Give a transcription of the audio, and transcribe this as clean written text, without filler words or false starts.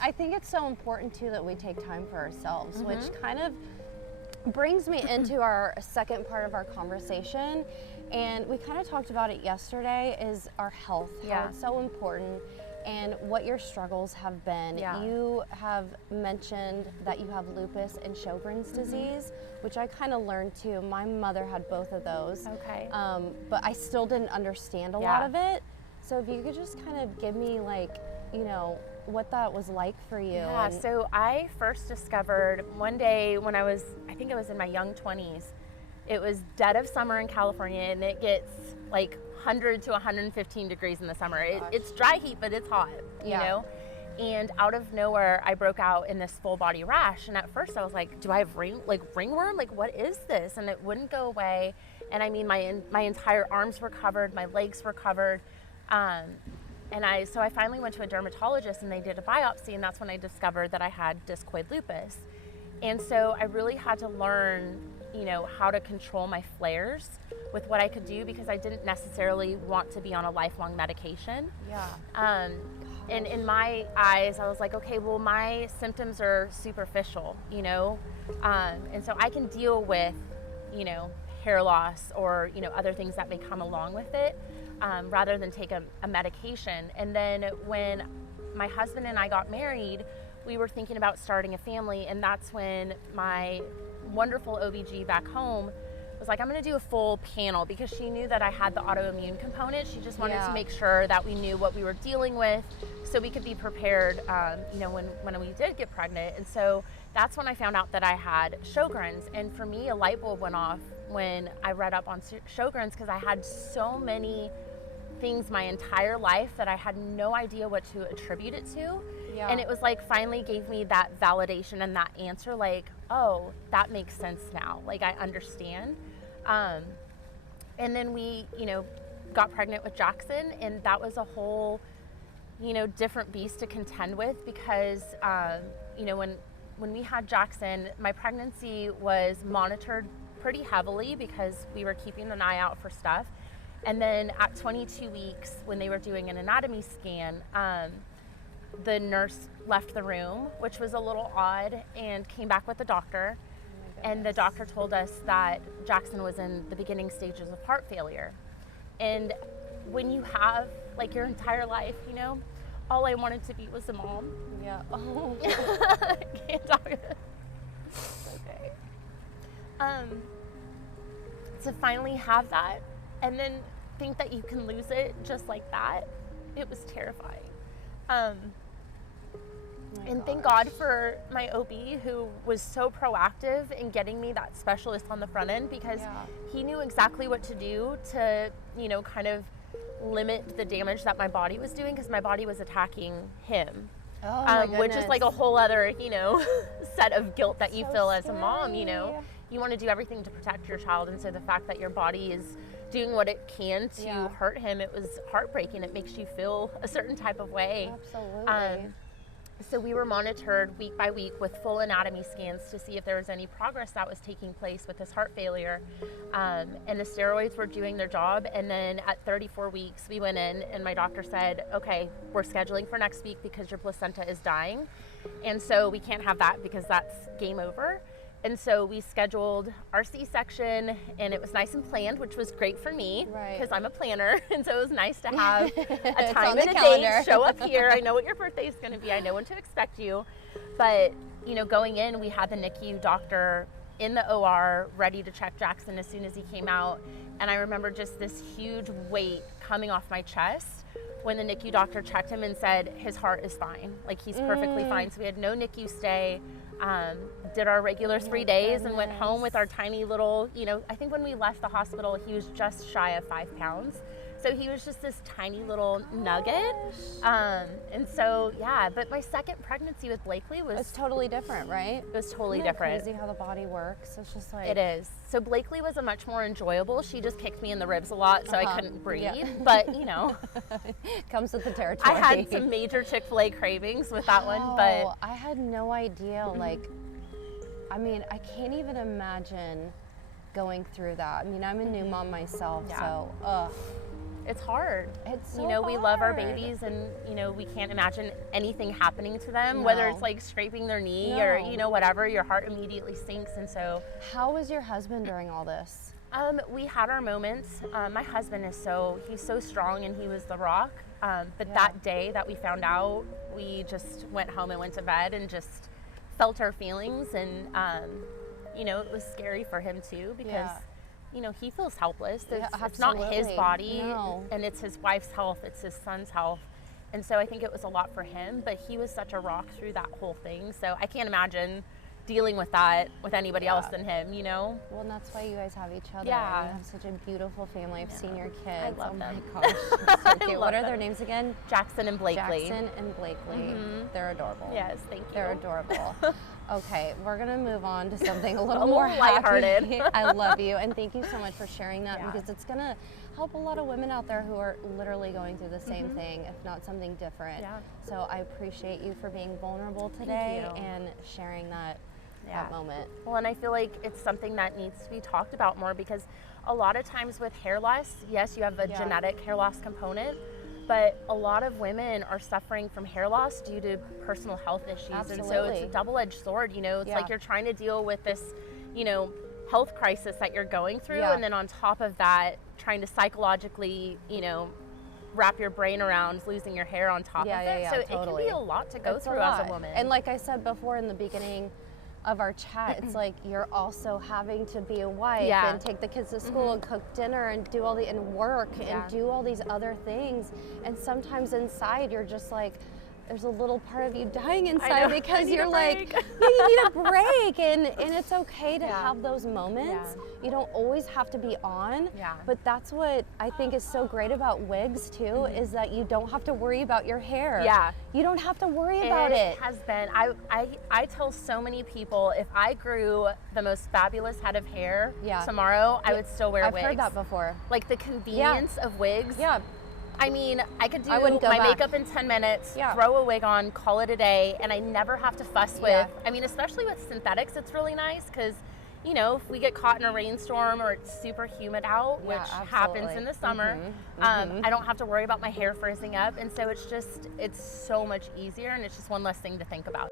I think it's so important too that we take time for ourselves, which kind of brings me into our second part of our conversation. And we kind of talked about it yesterday, is our health, how it's so important, and what your struggles have been. You have mentioned that you have lupus and Sjögren's disease, which I kind of learned too. My mother had both of those. Okay. But I still didn't understand a lot of it. So if you could just kind of give me, like, you know, what that was like for you. Yeah, so I first discovered one day when I think it was in my young 20s. It was dead of summer in California, and it gets like 100 to 115 degrees in the summer. It's dry heat, but it's hot, you know? And out of nowhere, I broke out in this full body rash. And at first I was like, do I have ringworm? Like, what is this? And it wouldn't go away. And I mean, my entire arms were covered, my legs were covered. So I finally went to a dermatologist, and they did a biopsy, and that's when I discovered that I had discoid lupus. And so I really had to learn, you know, how to control my flares with what I could do, because I didn't necessarily want to be on a lifelong medication. And in my eyes, I was like, okay, well, my symptoms are superficial, you know, and so I can deal with, you know, hair loss or, you know, other things that may come along with it, rather than take a medication. And then when my husband and I got married, we were thinking about starting a family, and that's when my wonderful OBG back home was like, I'm going to do a full panel, because she knew that I had the autoimmune component. She just wanted to make sure that we knew what we were dealing with so we could be prepared, you know, when we did get pregnant. And so that's when I found out that I had Sjögren's. And for me, a light bulb went off when I read up on Sjögren's, because I had so many things my entire life that I had no idea what to attribute it to. And it was like, finally gave me that validation and that answer, like, oh, that makes sense now. Like, I understand. And then we, you know, got pregnant with Jackson, and that was a whole, you know, different beast to contend with, because, you know, when we had Jackson, my pregnancy was monitored pretty heavily because we were keeping an eye out for stuff. And then at 22 weeks, when they were doing an anatomy scan, the nurse left the room, which was a little odd, and came back with the doctor. And the doctor told us that Jackson was in the beginning stages of heart failure. And when you have, like, your entire life, you know, all I wanted to be was a mom. Oh. I can't talk. It's okay. To finally have that, and then think that you can lose it just like that, it was terrifying. And thank God for my OB, who was so proactive in getting me that specialist on the front end, because he knew exactly what to do to, you know, kind of limit the damage that my body was doing, because my body was attacking him. Which is like a whole other, you know, set of guilt that you feel as a mom. You know, you want to do everything to protect your child, and so the fact that your body is doing what it can to hurt him, it was heartbreaking. It makes you feel a certain type of way. Absolutely. So we were monitored week by week with full anatomy scans to see if there was any progress that was taking place with his heart failure. And the steroids were doing their job. And then at 34 weeks, we went in, and my doctor said, okay, we're scheduling for next week because your placenta is dying. And so we can't have that, because that's game over. And so we scheduled our C-section, and it was nice and planned, which was great for me, because I'm a planner. And so it was nice to have a time and a date, show up here. I know what your birthday is going to be. I know when to expect you. But, you know, going in, we had the NICU doctor in the OR ready to check Jackson as soon as he came out. And I remember just this huge weight coming off my chest when the NICU doctor checked him and said, his heart is fine. Like, he's perfectly fine. So we had no NICU stay. Did our regular 3 days and went home with our tiny little, you know, I think when we left the hospital, he was just shy of 5 pounds. So he was just this tiny little nugget. And so, yeah, but my second pregnancy with Blakely was... It's totally different, right? It was totally Isn't that different. Crazy how the body works. It's just like... It is. So Blakely was a much more enjoyable. She just kicked me in the ribs a lot, so I couldn't breathe. But, you know. Comes with the territory. I had some major Chick-fil-A cravings with that one, but... I had no idea, like... I mean, I can't even imagine going through that. I mean, I'm a new mom myself, so, it's hard. It's so You know, we love our hard. babies, and you know, we can't imagine anything happening to them, No. whether it's like scraping their knee or, No. you know, whatever. Your heart immediately sinks. And so How was your husband during all this? we had our moments. My husband is he's so strong, and he was the rock. But Yeah. that day that we found out, we just went home and went to bed and just felt our feelings. And, you know, it was scary for him too, because, Yeah. you know, he feels helpless. Yeah, It's not his absolutely. body, No. and it's his wife's health, it's his son's health. And so I think it was a lot for him, but he was such a rock through that whole thing. So I can't imagine dealing with that with anybody else than him, you know? Well, and that's why you guys have each other. Yeah. And you have such a beautiful family. I've seen your kids. love oh them. my gosh, it's so cute. love What are them. their names again? Jackson and Blakely. Jackson and Blakely. They're adorable. Yes, thank you. They're adorable. Okay, we're gonna move on to something a A little little more lighthearted. happy. I love you, and thank you so much for sharing that, Yeah. because it's gonna help a lot of women out there who are literally going through the same thing, if not something different. Yeah. So I appreciate you for being vulnerable today you. and sharing that Yeah. moment. Well, and I feel like it's something that needs to be talked about more, because a lot of times with hair loss, yes, you have a Yeah. genetic hair loss component, but a lot of women are suffering from hair loss due to personal health issues. And so it's Absolutely. a double-edged sword, you know, it's Yeah. like you're trying to deal with this, you know, health crisis that you're going through. Yeah. And then on top of that, trying to psychologically, you know, wrap your brain around losing your hair on top of it. So it totally. can be a lot to go It's through as a woman. And like I said before in the beginning of our chat, it's like you're also having to be a wife Yeah. and take the kids to school and cook dinner and do all the and work Yeah. and do all these other things. And sometimes inside you're just like, there's a little part of you dying inside know. because I need you're a like, break. you need a break, and it's okay to Yeah. have those moments. Yeah. You don't always have to be on. Yeah. But that's what I think is so great about Wigs too, is that you don't have to worry about your hair. Yeah. You don't have to worry about it. has been. I tell so many people, if I grew the most fabulous head of hair Yeah. tomorrow, I would still wear I've wigs. heard that before. Like the convenience of wigs. Yeah. I mean, I could do I wouldn't go my back. makeup in 10 minutes, Yeah. throw a wig on, call it a day, and I never have to fuss with. Yeah. I mean, especially with synthetics, it's really nice because, you know, if we get caught in a rainstorm or it's super humid out, Yeah, which happens absolutely. in the summer, I don't have to worry about my hair frizzing up. And so it's so much easier, and it's just one less thing to think about.